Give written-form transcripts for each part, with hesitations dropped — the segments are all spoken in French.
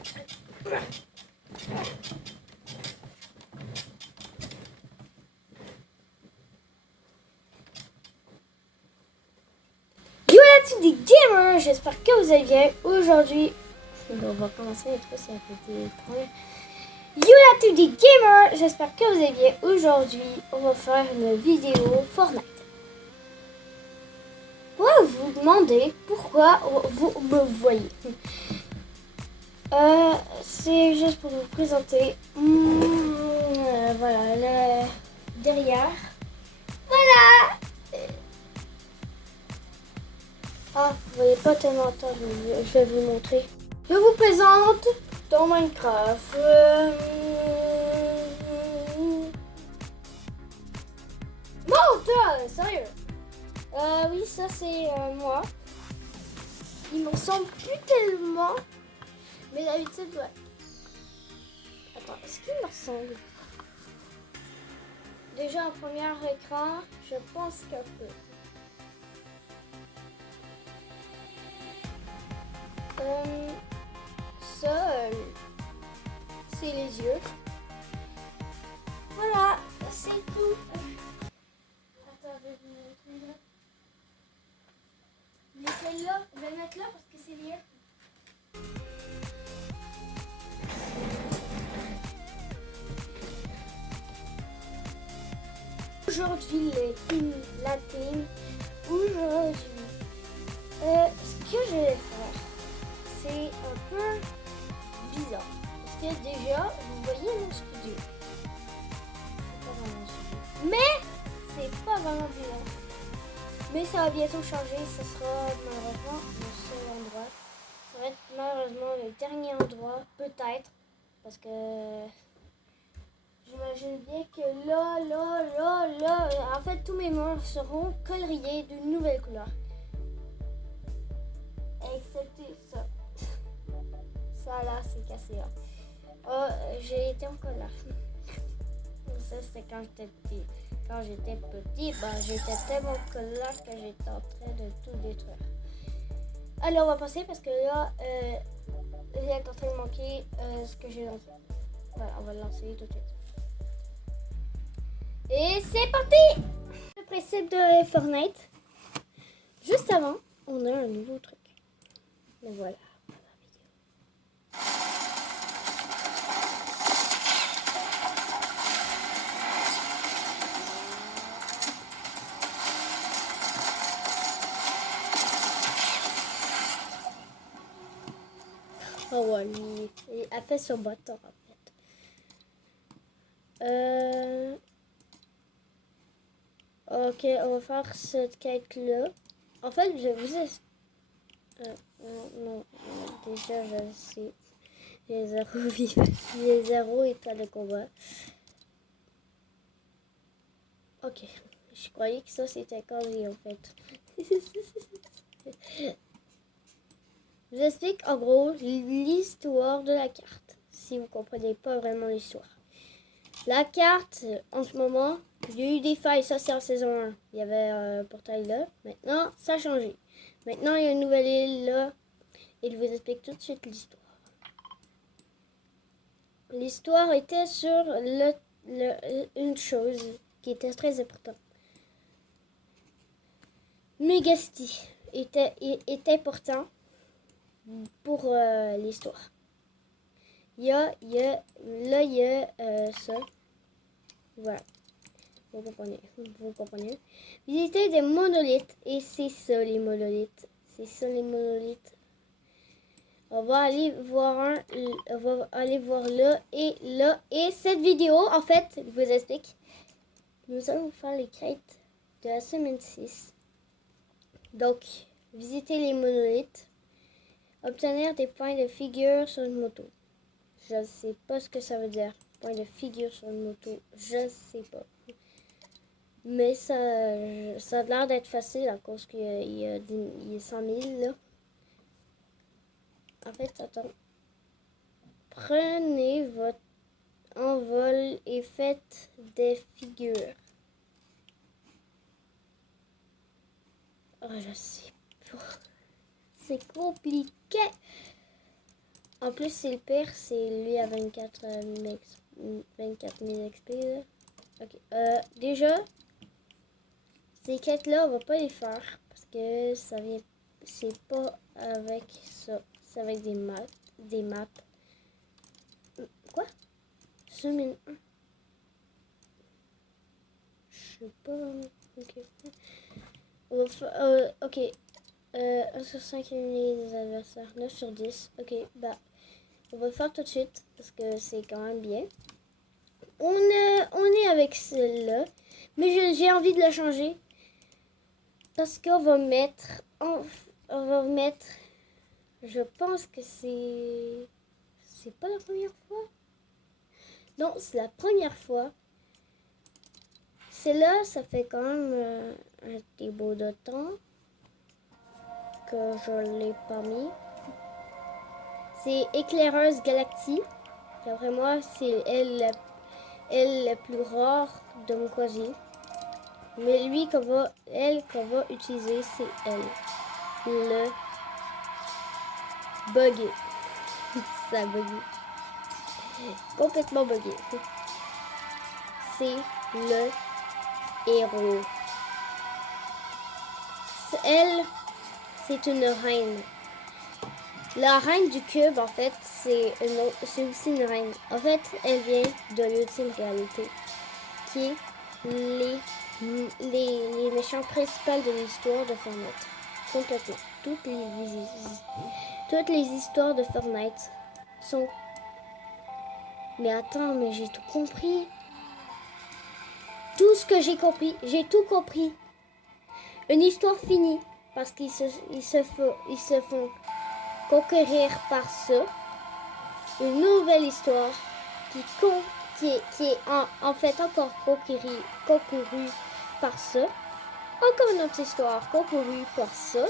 Yo la team des gamers, j'espère que vous allez bien. Aujourd'hui, on va commencer les trucs, ça a été étrange. Yo la team des gamers, j'espère que vous allez bien. Aujourd'hui, on va faire une vidéo Fortnite. On va vous demander pourquoi vous me voyez. C'est juste pour vous présenter. Voilà, le derrière. Voilà. Ah, vous voyez pas tellement. Attends, je vais vous montrer. Je vous présente dans Minecraft. Non, toi, sérieux. Oui, ça c'est moi. Il me ressemble plus tellement. Mais d'habitude, ouais. Attends, est-ce qu'il me ressemble? Déjà en premier écran, je pense qu'un peu. Ça, c'est les yeux. Voilà, c'est tout. Attends, je vais vous montrer là. Mais celle-là, je vais mettre là parce que c'est lié. Aujourd'hui, la team, aujourd'hui, ce que je vais faire, c'est un peu bizarre. Parce que déjà, vous voyez mon studio. C'est pas vraiment un studio. Mais, c'est pas vraiment bizarre. Mais ça va bientôt changer. Ce sera malheureusement le seul endroit. Ça va être malheureusement le dernier endroit, peut-être. Parce que j'imagine bien que là, en fait, tous mes murs seront coloriés d'une nouvelle couleur. Excepté ça. Ça là, c'est cassé là. Oh, j'ai été en colère. Ça, c'était quand j'étais petit. Quand j'étais petit, j'étais tellement en colère que j'étais en train de tout détruire. Alors, on va passer parce que là, il est en train de manquer ce que j'ai lancé. Voilà, on va le lancer tout de suite. Et c'est parti! Le principe de Fortnite. Juste avant, on a un nouveau truc. Mais voilà. Oh ouais, lui, elle fait son bâton en fait. Ok, on va faire cette quête-là. En fait, je vous ai... non, déjà je le sais. Les zéros vivent. Les zéros étoiles de combat. Ok, je croyais que ça c'était carré en fait. Je vous explique en gros l'histoire de la carte, si vous ne comprenez pas vraiment l'histoire. La carte, en ce moment, il y a eu des failles, ça c'est en saison 1. Il y avait un portail là, maintenant ça a changé. Maintenant il y a une nouvelle île là, et je vous explique tout de suite l'histoire. L'histoire était sur une chose qui était très importante. Megacity est important pour l'histoire. Il y a ça. Voilà. Vous comprenez. Visiter des monolithes. Et c'est ça les monolithes. On va aller voir là. Et cette vidéo, en fait, je vous explique. Nous allons faire les quêtes de la semaine 6. Donc, visiter les monolithes. Obtenir des points de figure sur une moto. Je ne sais pas ce que ça veut dire. Point de figure sur une moto. Je ne sais pas. Mais ça a l'air d'être facile à cause qu'il y a 100 000 là. En fait, attends. Prenez votre envol et faites des figures. Oh, je sais pas. C'est compliqué. En plus, c'est le pire, c'est lui à 24 000 XP. Là. Ok. Déjà, ces quêtes-là, on va pas les faire parce que ça vient. C'est pas avec ça. C'est avec des maps. Des maps. Quoi? Semaine 1. Je sais pas. Ok. On va faire. Ok. 1 sur 5 éliminer des adversaires. 9 sur 10. Ok. Bah. On va le faire tout de suite parce que c'est quand même bien. On est avec celle-là. Mais j'ai envie de la changer. Parce qu'on va mettre... On va mettre... Je pense que c'est... C'est pas la première fois. Non, c'est la première fois. Celle-là, ça fait quand même un petit bout de temps que je l'ai pas mis. C'est Éclaireuse Galaxie. D'après moi, c'est elle la plus rare de mon casier. Mais lui qu'on va utiliser, c'est elle. Le buggé. Ça a bugué. Complètement buggé. C'est le héros. Elle, c'est une reine. La reine du cube, en fait, c'est aussi une reine. En fait, elle vient de l'ultime réalité, qui est les méchants principaux de l'histoire de Fortnite. Complètement. Toutes les histoires de Fortnite sont... Mais attends, mais j'ai tout compris. Tout ce que j'ai compris, j'ai tout compris. Une histoire finie, parce qu'ils se font conquérir par ça. Une nouvelle histoire qui est en fait encore concourue par ça. Encore une autre histoire concourue par ça.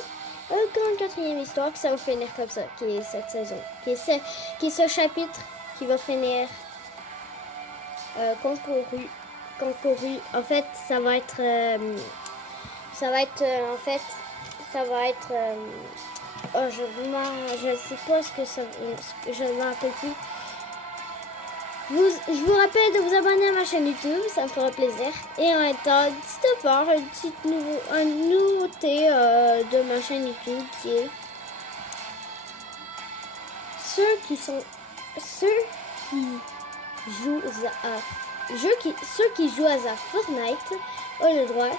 Encore une quatrième histoire qui ça va finir comme ça, qui est cette saison. Qui est ce chapitre qui va finir concouru. En fait, ça va être... je sais pas ce que ça... Je ne m'en rappelle plus. Je vous rappelle de vous abonner à ma chaîne YouTube, ça me fera plaisir. Et en même temps, de faire une nouveauté de ma chaîne YouTube qui est ceux qui jouent à Fortnite ont le droit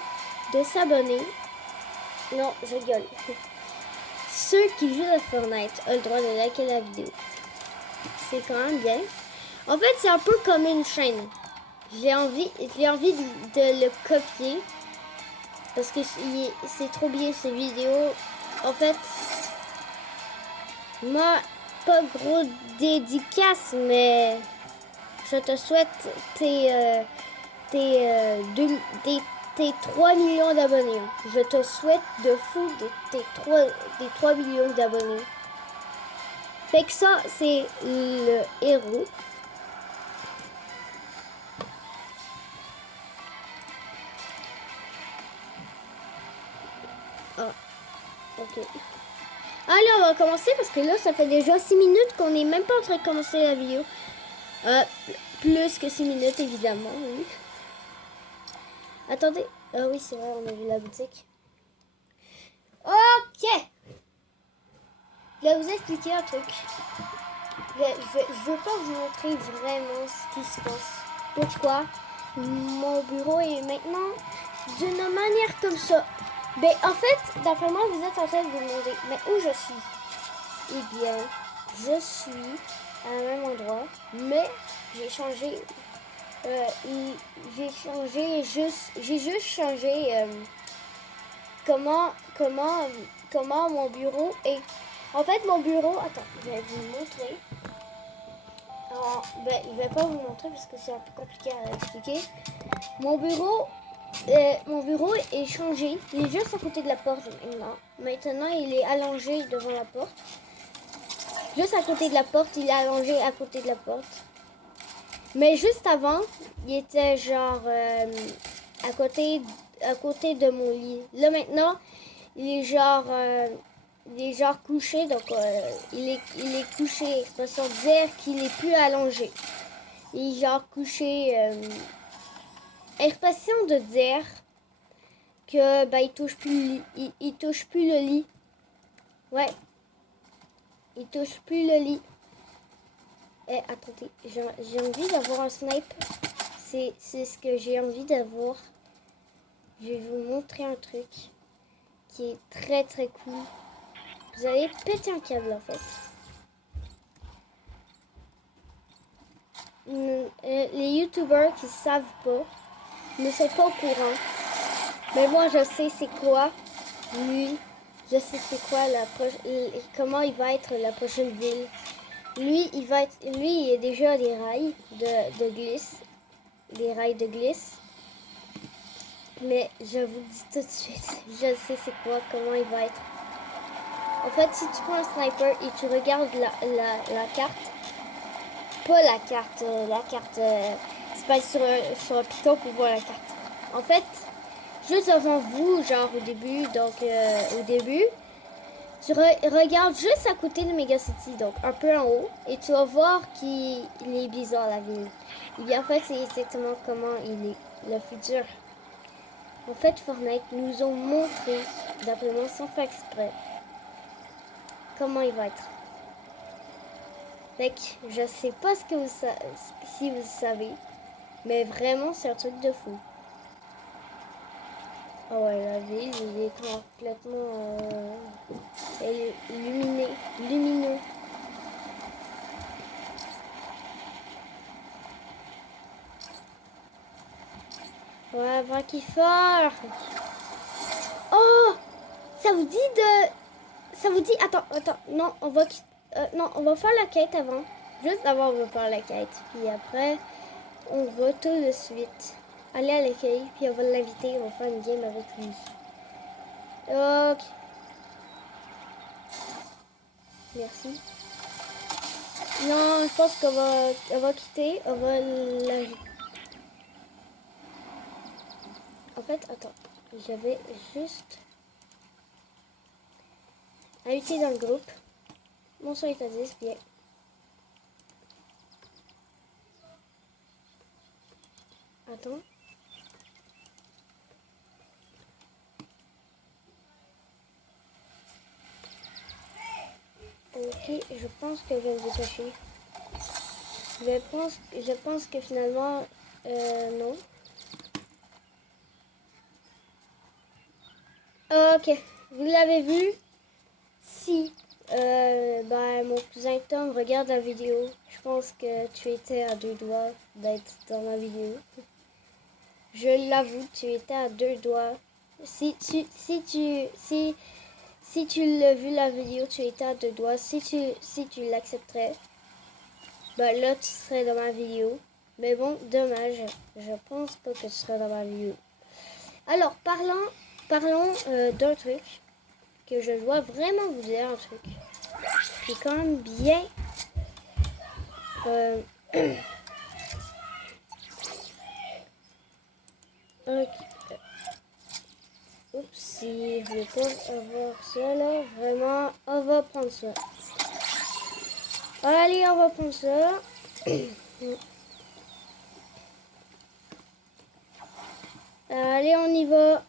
de s'abonner. Non, je rigole. Ceux qui jouent à Fortnite ont le droit de liker la vidéo. C'est quand même bien. En fait, c'est un peu comme une chaîne. J'ai envie de le copier parce que c'est trop bien ces vidéos. En fait, moi, pas gros dédicace, mais je te souhaite tes 3 millions d'abonnés. Je te souhaite de fou tes 3 millions d'abonnés. Fait que ça, c'est le héros. Ah, ok. Allez, on va commencer parce que là, ça fait déjà 6 minutes qu'on n'est même pas en train de commencer la vidéo. Plus que 6 minutes, évidemment, oui. Attendez. Ah oui, c'est vrai, on a vu la boutique. Ok. Je vais vous expliquer un truc. Je veux pas vous montrer vraiment ce qui se passe. Pourquoi mon bureau est maintenant d'une manière comme ça. Ben, en fait, d'après moi, vous êtes en train de vous demander, mais où je suis? Eh bien, je suis à un même endroit, mais j'ai changé. J'ai juste changé comment mon bureau est. En fait, mon bureau, attends, je vais vous le montrer. Alors, ben, je vais pas vous le montrer parce que c'est un peu compliqué à expliquer. Mon bureau est changé. Il est juste à côté de la porte maintenant. Maintenant, il est allongé devant la porte. Juste à côté de la porte, il est allongé à côté de la porte. Mais juste avant, il était genre à côté de mon lit. Là maintenant, il est genre il est genre couché, donc il est couché, expression dire qu'il est plus allongé. Il est genre couché, expression de dire que ben, il touche plus le lit. Il touche plus le lit. Ouais. Il touche plus le lit. Eh, attendez, j'ai envie d'avoir un snipe. C'est ce que j'ai envie d'avoir. Je vais vous montrer un truc qui est très très cool. Vous allez péter un câble en fait. Les youtubeurs qui ne savent pas ne sont pas au courant. Mais moi je sais c'est quoi lui. Je sais c'est quoi comment il va être la prochaine ville. Lui il y a déjà des rails de glisse. Des rails de glisse. Mais je vous dis tout de suite, je sais c'est quoi, comment il va être. En fait, si tu prends un sniper et tu regardes la carte, pas la carte, c'est pas sur un piton pour voir la carte. En fait, juste devant vous, genre au début, tu regardes juste à côté de Megacity, donc un peu en haut, et tu vas voir qu'il est bizarre la ville. Et bien en fait, c'est exactement comment il est, le futur. En fait, Fortnite nous ont montré, d'après moi, sans faire exprès, comment il va être. Fait que je sais pas ce que si vous savez, mais vraiment, c'est un truc de fou. Ah ouais, la ville, il est complètement lumineux. Ouais, braquer fort. Oh, ça vous dit ça vous dit, attends, non, non, on va faire la quête avant. Juste d'abord, on va faire la quête, puis après, on va tout de suite aller à l'accueil, puis on va l'inviter, on va faire une game avec lui. Ok. Merci. Non, je pense on va quitter, on va l'inviter. En fait, attends, j'avais juste invité dans le groupe. Mon son est à 10, bien. Attends. Ok, je pense que je vais me cacher. Je pense que finalement, non. Ok, vous l'avez vu? Si ben, mon cousin Tom regarde la vidéo, je pense que tu étais à 2 doigts d'être dans la vidéo. Je l'avoue, tu étais à 2 doigts. Si tu l'as vu la vidéo, tu étais à 2 doigts. Si tu l'accepterais, ben là tu serais dans ma vidéo. Mais bon, dommage. Je pense pas que tu serais dans ma vidéo. Alors, parlons d'un truc que je dois vraiment vous dire, un truc qui est quand même bien. Ok. Oups, si je voulais pas avoir ça là, vraiment, on va prendre ça. Allez, on va prendre ça. Allez, on y va.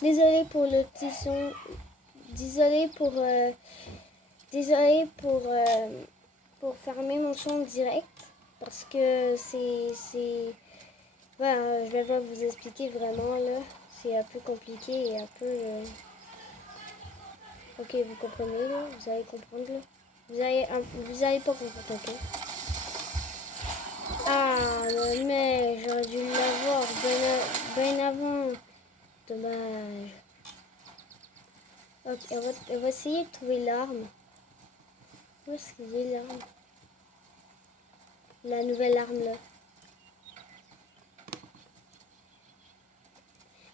Désolé pour le petit son. Désolé pour fermer mon son direct. Parce que voilà, je vais pas vous expliquer vraiment là. C'est un peu compliqué et un peu... Ok, vous comprenez là. Vous allez comprendre là. Vous allez pas comprendre, ok. Ah, mais j'aurais dû l'avoir bien avant. Dommage. Ok, on va essayer de trouver l'arme. Où est-ce qu'il est l'arme? La nouvelle arme là.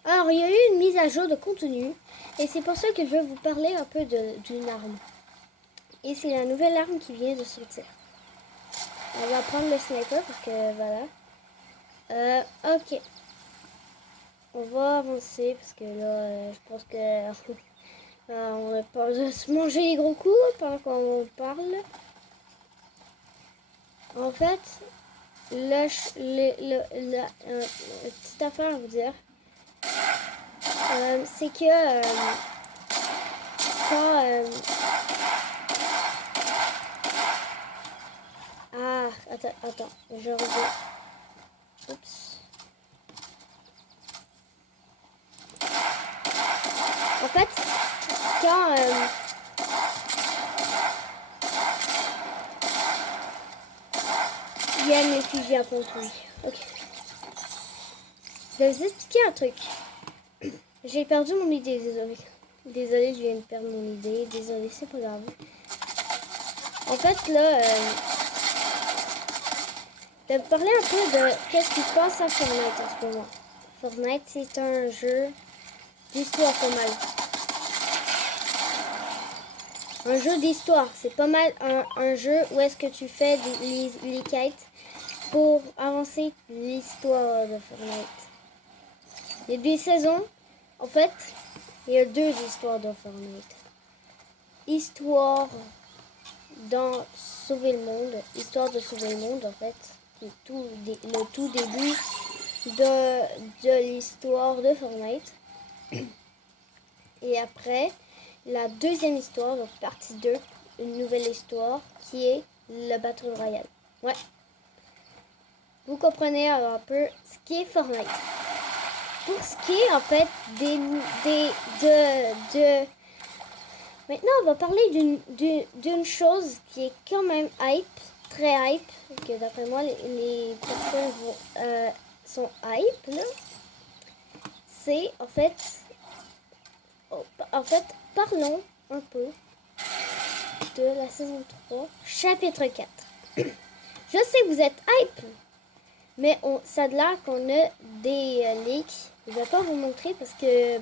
Alors, il y a eu une mise à jour de contenu. Et c'est pour ça que je vais vous parler un peu d'une arme. Et c'est la nouvelle arme qui vient de sortir. On va prendre le sniper parce que voilà. Ok. On va avancer parce que là, je pense que On n'a pas de se manger les gros coups pendant qu'on parle. En fait, la petite affaire à vous dire, c'est que quand... attends, je reviens. Oups. En fait, quand... il y a mes fusils à pompe, oui. Ok. Je vais vous expliquer un truc. J'ai perdu mon idée, désolé. Désolé, je viens de perdre mon idée. Désolé, c'est pas grave. En fait, là, je vais vous parler un peu de qu'est-ce qui se passe à Fortnite en ce moment. Fortnite, c'est un jeu d'histoire pas mal. Un jeu d'histoire, c'est pas mal un jeu où est-ce que tu fais les quêtes pour avancer l'histoire de Fortnite. Il y a des saisons, en fait, il y a 2 histoires de Fortnite. Histoire dans Sauver le Monde, histoire de sauver le monde en fait, c'est le tout début de l'histoire de Fortnite. Et après, la deuxième histoire, donc partie 2, une nouvelle histoire qui est le Battle Royale. Ouais. Vous comprenez alors un peu ce qui est Fortnite. Pour ce qui est en fait maintenant, on va parler d'une chose qui est quand même hype, très hype, que d'après moi, les personnes sont hype, là. C'est, en fait, parlons un peu de la saison 3, chapitre 4. Je sais que vous êtes hype, mais ça a l'air qu'on a des leaks. Je vais pas vous montrer parce que,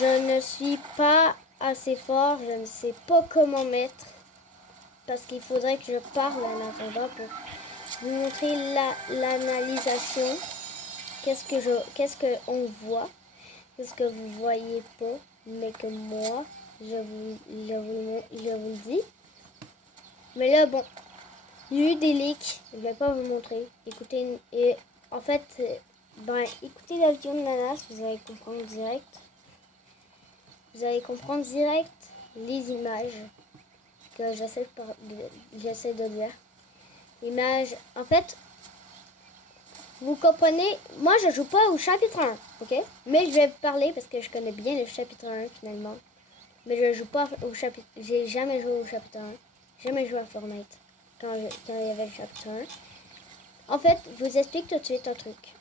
je ne suis pas assez fort, je ne sais pas comment mettre. Parce qu'il faudrait que je parle en attendant pour vous montrer l'analysation. Qu'est-ce qu'on voit, qu'est-ce que vous voyez pas, mais que moi, je vous le dis. Mais là, bon, il y a eu des leaks, je vais pas vous montrer. Écoutez, et en fait, écoutez la vidéo de Nanas, vous allez comprendre direct. Vous allez comprendre direct les images que j'essaie de dire. Images, en fait, vous comprenez, moi je joue pas au chapitre 1, ok? Mais je vais vous parler parce que je connais bien le chapitre 1 finalement. Mais je joue pas au chapitre, j'ai jamais joué au chapitre 1. Jamais joué à Fortnite quand il y avait le chapitre 1. En fait, je vous explique tout de suite un truc.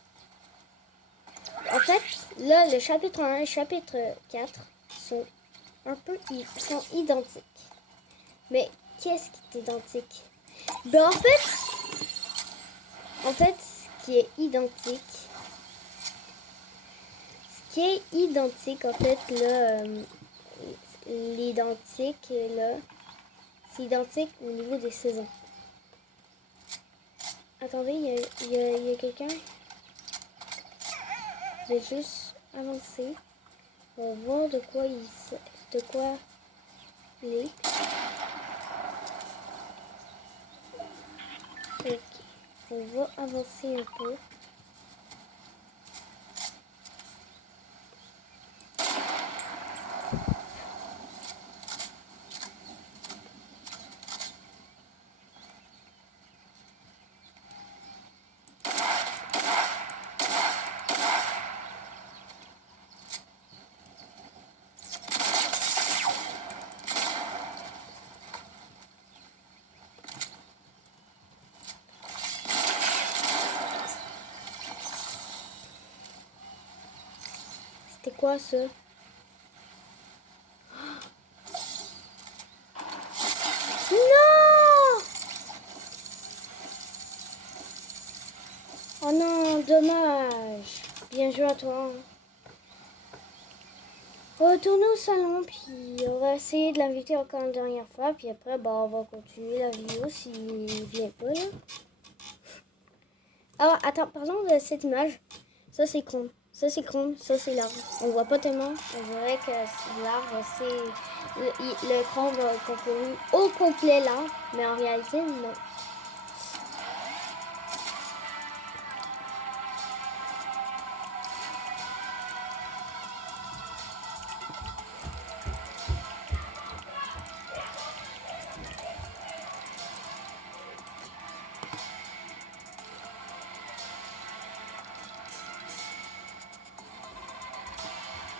En fait, là, le chapitre 1 et le chapitre 4 sont sont identiques. Mais qu'est-ce qui est identique? En fait, ce qui est identique, en fait, là, l'identique, là, c'est identique au niveau des saisons. Attendez, il y a quelqu'un. Je vais juste avancer. On va voir de quoi il est. Ok. On va avancer un peu. C'était quoi ça? Non! Oh non, dommage. Bien joué à toi. Retournez au salon, puis on va essayer de l'inviter encore une dernière fois, puis après, on va continuer la vidéo s'il vient pas, là. Alors, attends, parlons de cette image. Ça, c'est con. Ça c'est Chrome, ça c'est l'arbre. On voit pas tellement. On dirait que l'arbre c'est le Chrome a concouru au complet l'arbre, mais en réalité non.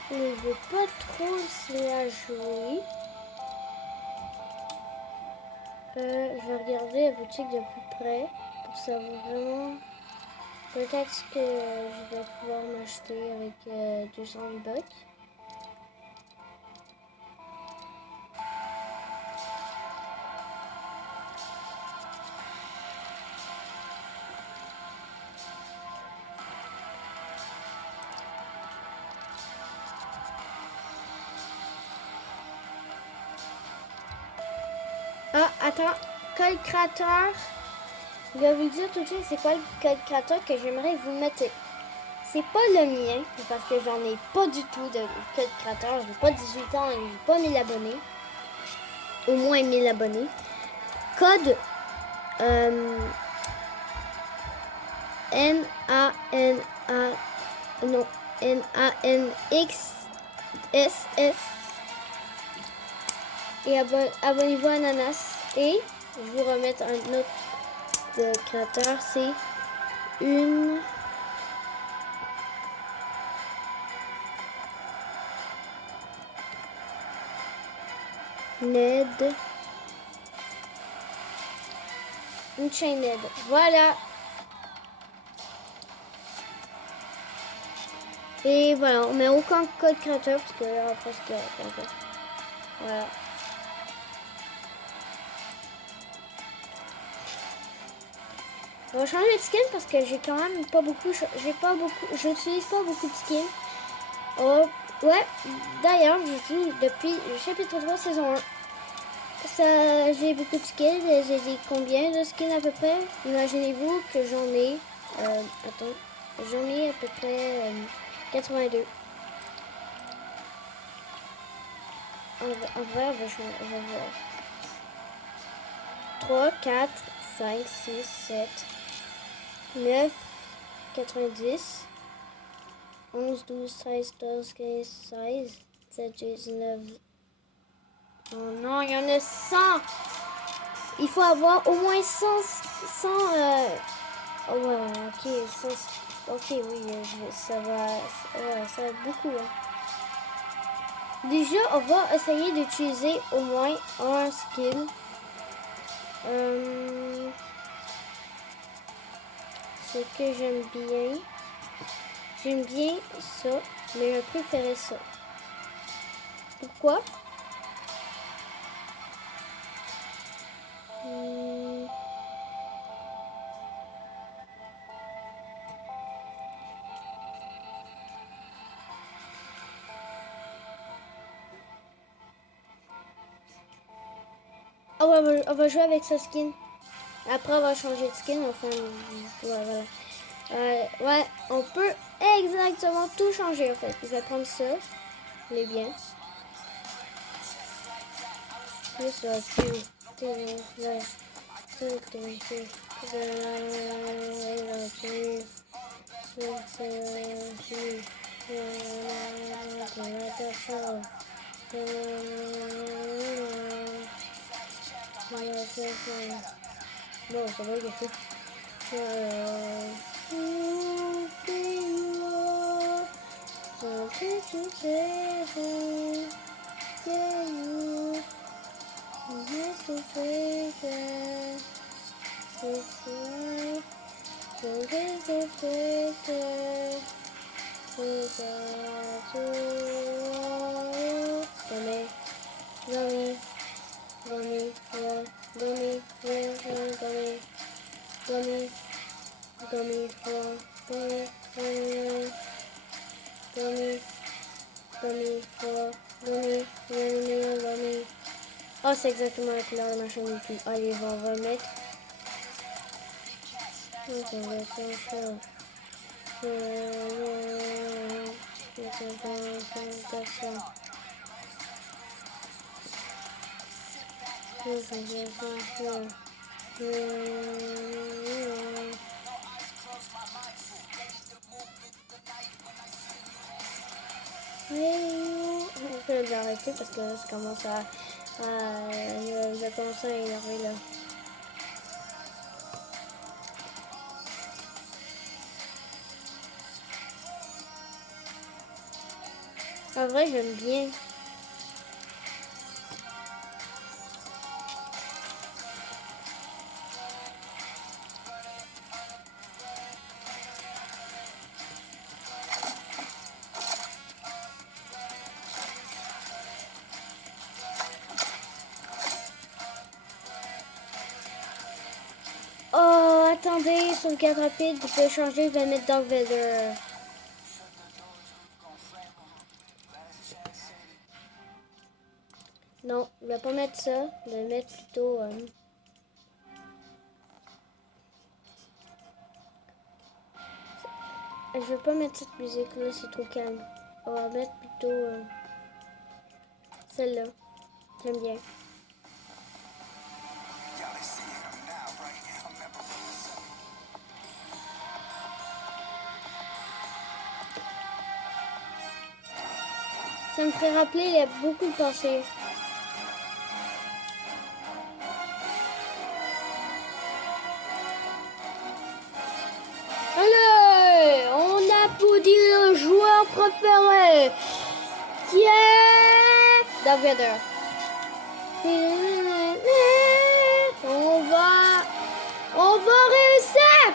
Je ne veux pas trop la jouer. Je vais regarder la boutique de plus près pour savoir vraiment. Peut-être que je vais pouvoir m'acheter avec 200 V-Bucks. Ah, attends, code créateur. Je vais vous dire tout de suite c'est quoi le code créateur que j'aimerais que vous mettez. C'est pas le mien, parce que j'en ai pas du tout de code créateur. J'ai pas 18 ans et j'ai pas 1000 abonnés. Au moins 1000 abonnés. Code N-A-N-A non N-A-N-X-S-S et abonnez-vous à Ananas. Et je vais vous remettre un autre de créateur, c'est une Ned. Une chaîne Ned. Voilà. Et voilà, on met aucun code créateur parce que là, parce que voilà. On va changer de skin parce que j'ai quand même pas beaucoup, j'utilise pas beaucoup de skins. Oh, ouais, d'ailleurs, je dis depuis le chapitre 3 saison 1. Ça, j'ai beaucoup de skins. J'ai dit combien de skins à peu près? Imaginez-vous que j'en ai, j'en ai à peu près 82. En vrai, on va voir. 3, 4, 5, 6, 7, 9, 90, 11, 12, 13, 14, 15, 16, 17, 19. Oh non, il y en a 100. Il faut avoir au moins 100 oh ouais, ok, 100, ok, oui, ça va être beaucoup. Hein. Déjà, on va essayer d'utiliser au moins un skill. Ce que j'aime bien. J'aime bien ça, mais je préférais ça. Pourquoi? On va jouer avec sa skin. Après, on va changer de skin. Enfin, voilà. Ouais, on peut exactement tout changer en fait. Je vais prendre ça. Il est bien. Bon, ça va gâcher. Oh, c'est exactement la couleur de ma chaîne YouTube. Allez, on va remettre. Je vais l'arrêter parce que là, ça commence je commence à énerver là. En vrai, j'aime bien. Oh, attendez, sauvegarde rapide, je vais changer, je vais mettre Dark Vader. Non, je vais pas mettre ça, je vais mettre plutôt... Je vais pas mettre cette musique là, c'est trop calme. On va mettre plutôt celle-là. J'aime bien. Ça me ferait rappeler, il y a beaucoup de pensées. Allez, on applaudit le joueur préféré. Yeah! Darth Vader. On va réussir!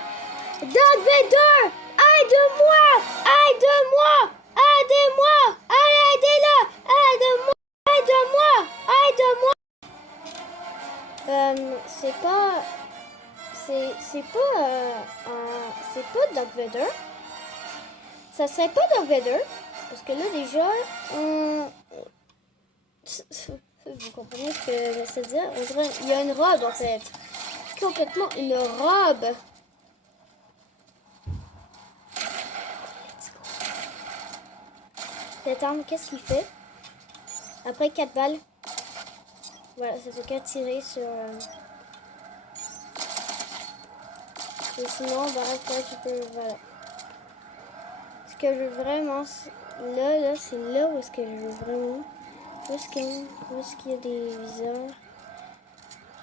Darth Vader! Aide-moi! Aide-moi! Aidez-moi! Allez, aidez-le! Aide-moi! Aide-moi! Aide-moi! C'est pas... C'est pas Darth Vader. Ça serait pas Darth Vader. Parce que là, déjà... Vous comprenez ce que j'essaie de dire? On dirait il y a une robe, en fait. Complètement une robe. Cette arme, qu'est-ce qu'il fait? Après 4 balles. Voilà, ça fait qu'à tirer sur... Et sinon, bah, là, tu peux... Voilà. Ce que je veux vraiment... Là, c'est là où est-ce que je veux vraiment... Où est-ce qu'il y a des viseurs?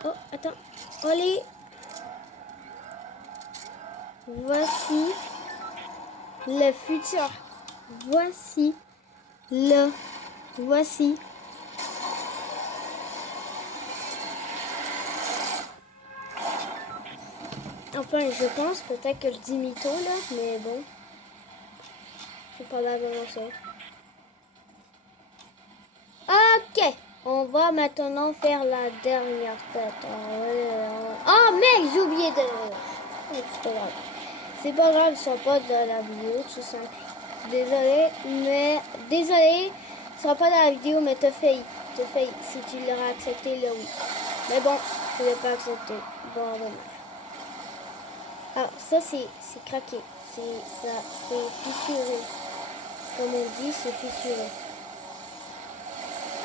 Oh, attends. Allez. Voici le futur. Voici le... Voici. Enfin, je pense peut-être que je dis mytho là, mais bon. C'est probablement ça. Ok. On va maintenant faire la dernière tête. Oh mec, j'ai oublié de... C'est pas grave. C'est pas grave, ils sont pas dans la vidéo, tout simple. Désolé, mais... Désolé, ils sont pas dans la vidéo, mais te fait. Si tu l'auras accepté, là oui. Mais bon, je l'ai pas accepté. Bon, dommage. Alors, ça, c'est craqué. C'est fissuré. Comme on dit, c'est fissuré.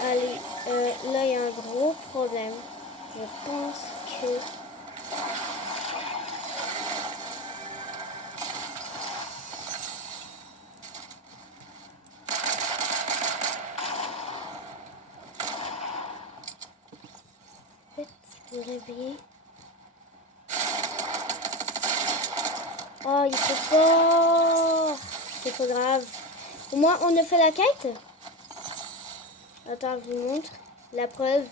Allez, là, il y a un gros problème. Je pense que... En fait, je vais réveiller. Oh, il est trop fort. C'est pas grave. Au moins, on a fait la quête. Attends, je vous montre la preuve.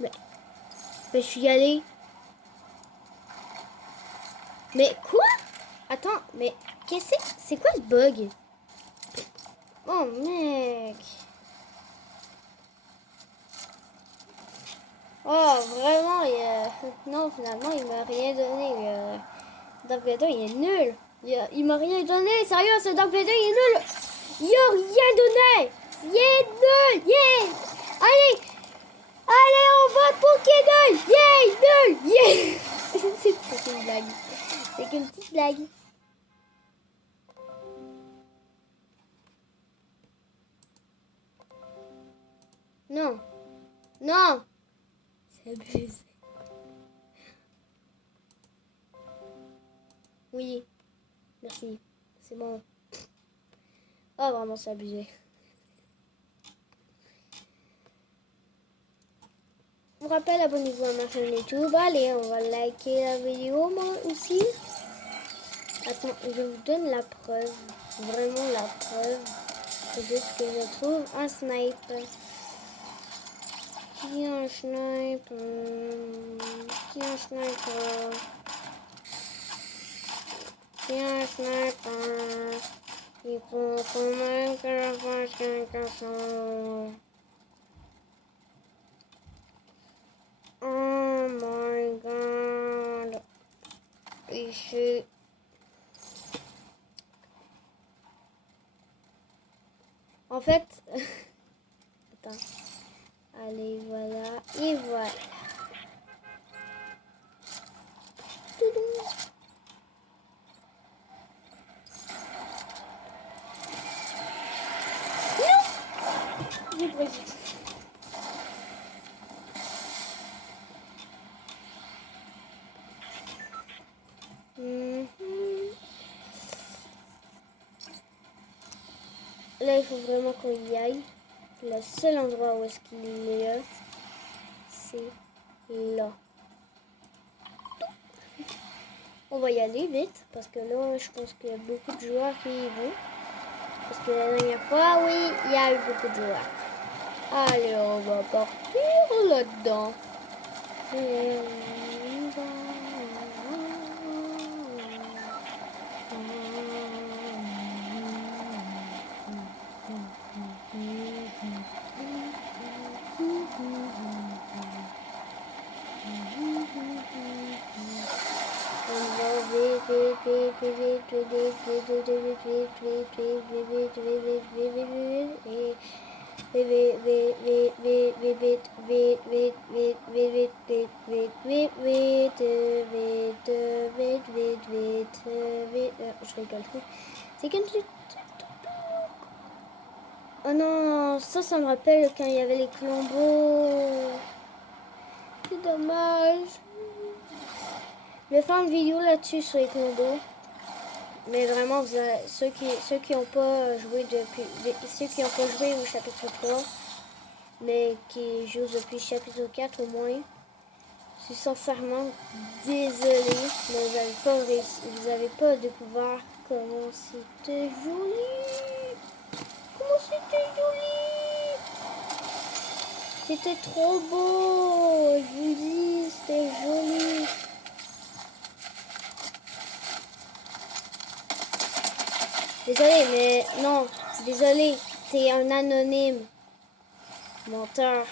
Mais je suis allée. Mais quoi? Attends, mais qu'est-ce que c'est quoi ce bug? Oh mec. Oh vraiment, non finalement il m'a rien donné. Dark Vader il est nul. Il m'a rien donné, sérieux, ce Dark Vader il est nul. Il a rien donné. Il est nul. Yeah. Allez, on vote pour qu'il est nul. Yeah, nul. Yeah. blague. C'est qu'une petite blague. Non. Non. C'est abusé. Oui. Merci. C'est bon. Oh, vraiment, c'est abusé. Je vous rappelle, abonnez-vous à ma chaîne YouTube. Allez, on va liker la vidéo, moi aussi. Attends, je vous donne la preuve. Vraiment la preuve. C'est juste que je trouve un sniper. Qui est un sniper? Qui est un sniper? Qui est un sniper? Il faut quand même que je fasse quelque chose. Oh my god. Ici. En fait, attends. Allez, voilà. Et voilà. Toudou. Non! J'ai brisé. Là, il faut vraiment qu'on y aille. Le seul endroit où est-ce qu'il est là, c'est là. On va y aller vite parce que là, je pense qu'il y a beaucoup de joueurs qui y vont. Parce que la dernière fois, oui, il y a eu beaucoup de joueurs. Allez, on va partir là-dedans. Je rigole. C'est comme tu... Oh non, ça me rappelle quand il y avait les colombeaux. C'est dommage. Je vais faire une vidéo là-dessus sur les colombeaux. Mais vraiment, vous avez, ceux qui n'ont pas joué depuis, ceux qui n'ont pas joué au chapitre 3, mais qui jouent depuis le chapitre 4 au moins, je suis sincèrement désolée, mais vous avez pas découvert comment c'était joli. Comment c'était joli. C'était trop beau. Je vous dis, c'était joli. Désolé, mais non, désolé, t'es un anonyme. Menteur.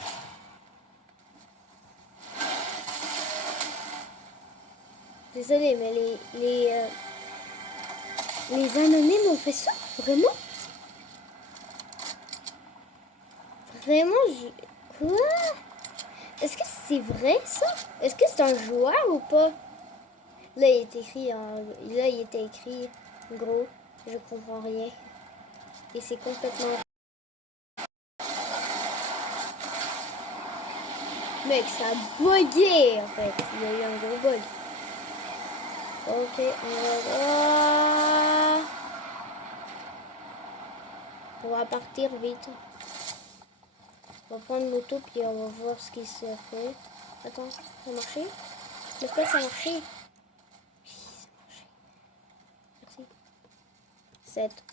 Désolé, mais les anonymes ont fait ça? Vraiment? Vraiment? Quoi? Est-ce que c'est vrai, ça? Est-ce que c'est un joueur ou pas? Là, il est écrit là, il était écrit gros. Je comprends rien. Et c'est complètement... Mec, ça a bugué, en fait. Il y a eu un gros bug. Ok, on va partir vite. On va prendre l'auto puis on va voir ce qui se fait. Attends, ça a marché? J'espère que ça a marché. Oui, ça a marché. Merci. 7.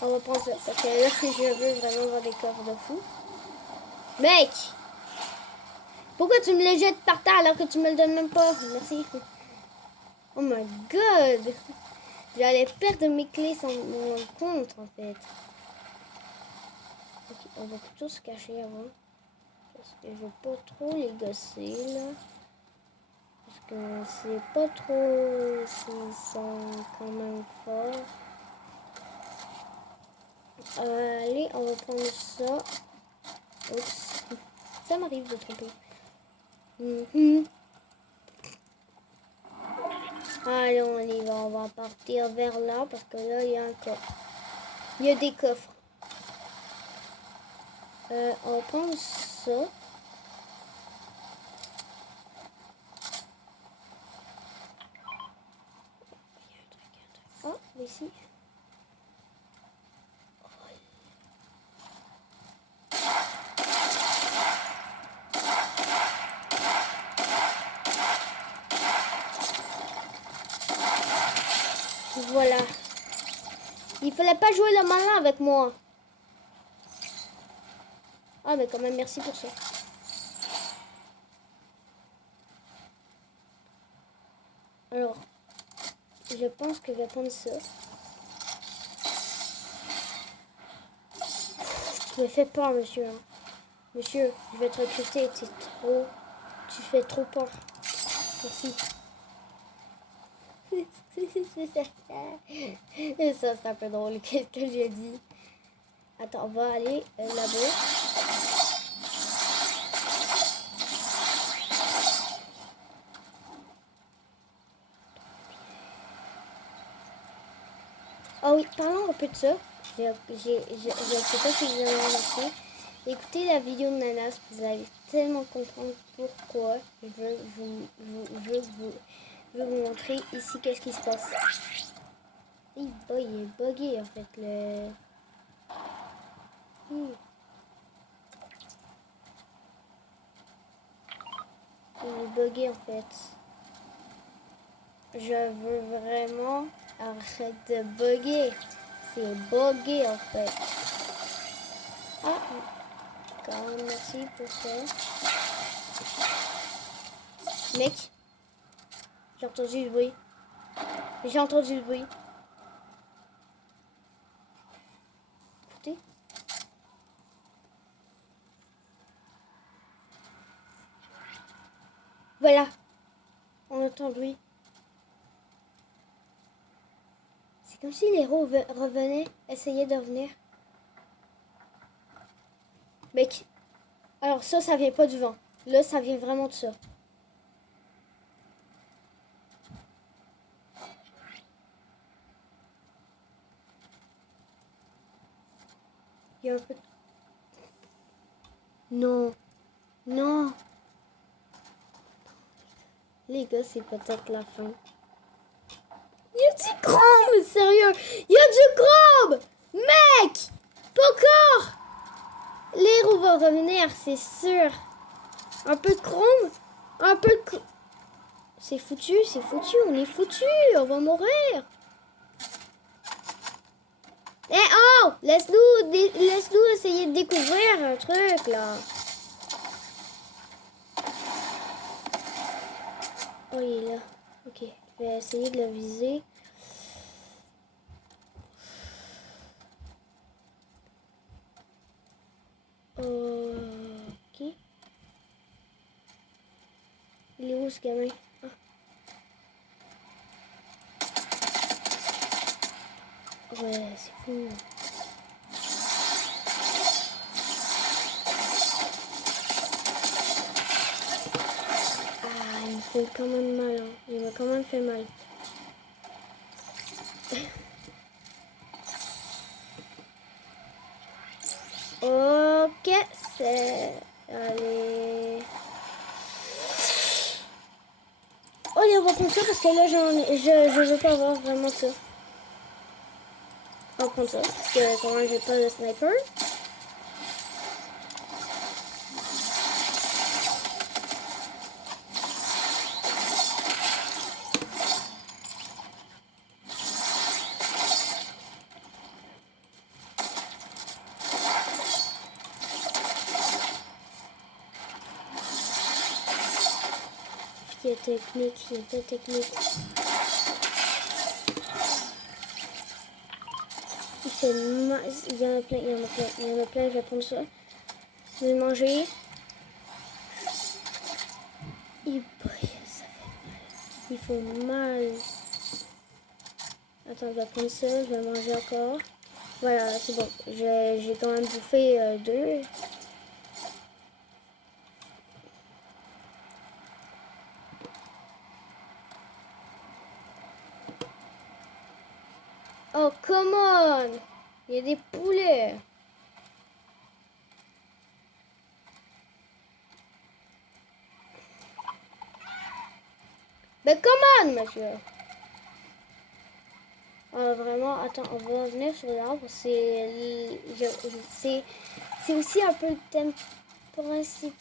On va prendre ça. Parce que là, je veux vraiment voir des coffres de fou. Mec! Pourquoi tu me les jettes par terre alors que tu me le donnes même pas? Merci. Oh my god! J'allais perdre mes clés sans me rendre compte en fait. Okay, on va plutôt se cacher avant. Parce que je veux pas trop les gosser là. Parce que c'est pas trop s'ils sont quand même forts. Allez, on va prendre ça. Oups. Ça m'arrive de tromper. Allez, on y va. On va partir vers là parce que là, il y a un coffre. Il y a des coffres. On va prendre ça. Oh, ici. Voilà. Il fallait pas jouer le malin avec moi. Ah, mais quand même, merci pour ça. Alors, je pense que je vais prendre ça. Tu me fais peur, monsieur. Monsieur, je vais te recruter. Tu fais trop peur. Merci. Ça serait un peu drôle. Qu'est-ce que j'ai dit? Attends, on va aller là-bas. Ah oui, parlons un peu de ça. Je sais pas si vous avez remarqué. Écoutez la vidéo de Nanas, vous allez tellement comprendre pourquoi je veux vous montrer ici qu'est-ce qui se passe. Il est bugué en fait le... Il est bugué en fait. Je veux vraiment arrêter de bugger. C'est bugué en fait. Ah, quand même merci pour ça. Mec, j'ai entendu le bruit. J'ai entendu le bruit. Écoutez. Voilà. On entend le bruit. C'est comme si les héros revenaient, essayaient de revenir. Mec. Alors ça vient pas du vent. Là, ça vient vraiment de ça. Il y a un peu de... Non. Non. Les gars, c'est peut-être la fin. Il y a du chrome, sérieux. Il y a du chrome. Mec. Pas encore. Les héros vont revenir, c'est sûr. Un peu de chrome. Un peu de... C'est foutu, on est foutu. On va mourir. Eh oh. Laisse-nous essayer de découvrir un truc, là. Oh, il est là. Ok, je vais essayer de le viser. Ok. Il est où ce gamin? Ah. Ouais, c'est fou. Ah, il me fait quand même mal. Hein. Il m'a quand même fait mal. Ok, c'est... Allez... Oh, allez, on va prendre ça parce que là, je veux pas avoir vraiment ça. On va prendre ça parce que quand même, j'ai pas de sniper. Il y a technique, il y a pas technique. Il y en a plein, je vais prendre ça. Je vais manger. Et ça fait mal. Il faut mal. Attends, je vais prendre ça, je vais manger encore. Voilà, c'est bon. J'ai quand même bouffé 2. Oh, come on! Il y a des poulets. Mais come on, monsieur! Vraiment, attends, on va revenir sur l'arbre. C'est aussi un peu le thème principal.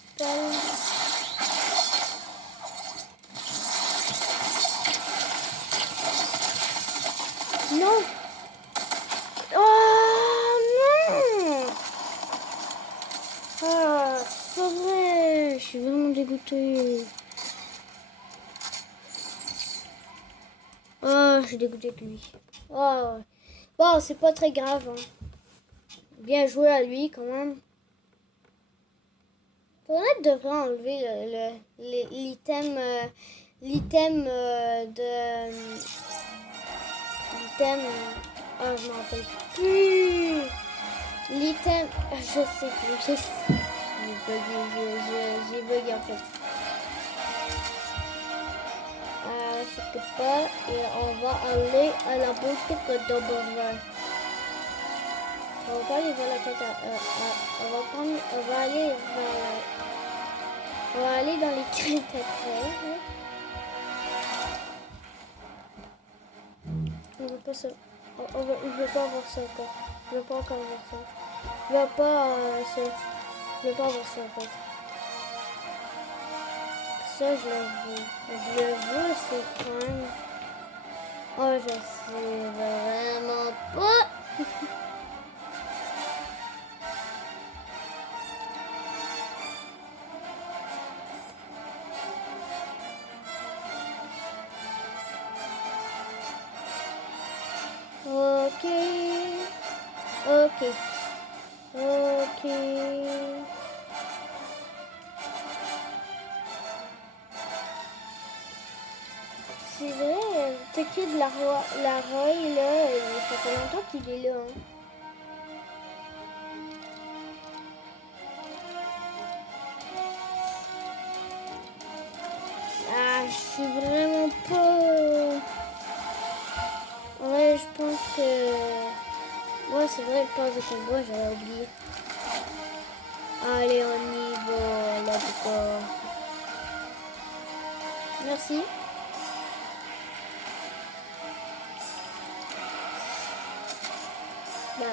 Non! Oh non! Ah, c'est pas vrai! Je suis vraiment dégoûtée. Oh, je suis dégoûtée de lui. Oh, bon, c'est pas très grave. Hein. Bien joué à lui quand même. Faudrait devrait enlever l'item de l'item. Oh, je m'en rappelle plus. L'item. Je sais plus. J'ai bugué en fait. C'est pas. Et on va aller à la boutique de Bourvin. On va pas aller vers la tête. On va aller dans les crêtes après. On veut pas ça. Je veux pas avoir ça encore. Je veux pas encore avoir ça. Je veux pas ça. Je veux pas avoir ça en fait. Ça je le veux. Je le veux, c'est quand même. Oh, je sais vraiment pas. Ok. Ok. Ok. C'est vrai, le ticket de la Roy, là, ça fait longtemps qu'il est là. Hein. Ah, je suis vraiment pas... Ouais, je pense que... Ouais, c'est vrai, le passe de combat, j'avais oublié. Allez, on y va, let's go. Merci. Bah.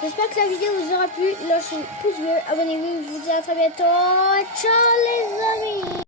J'espère que la vidéo vous aura plu. Lâchez un pouce bleu, abonnez-vous. Je vous dis à très bientôt. Ciao les amis.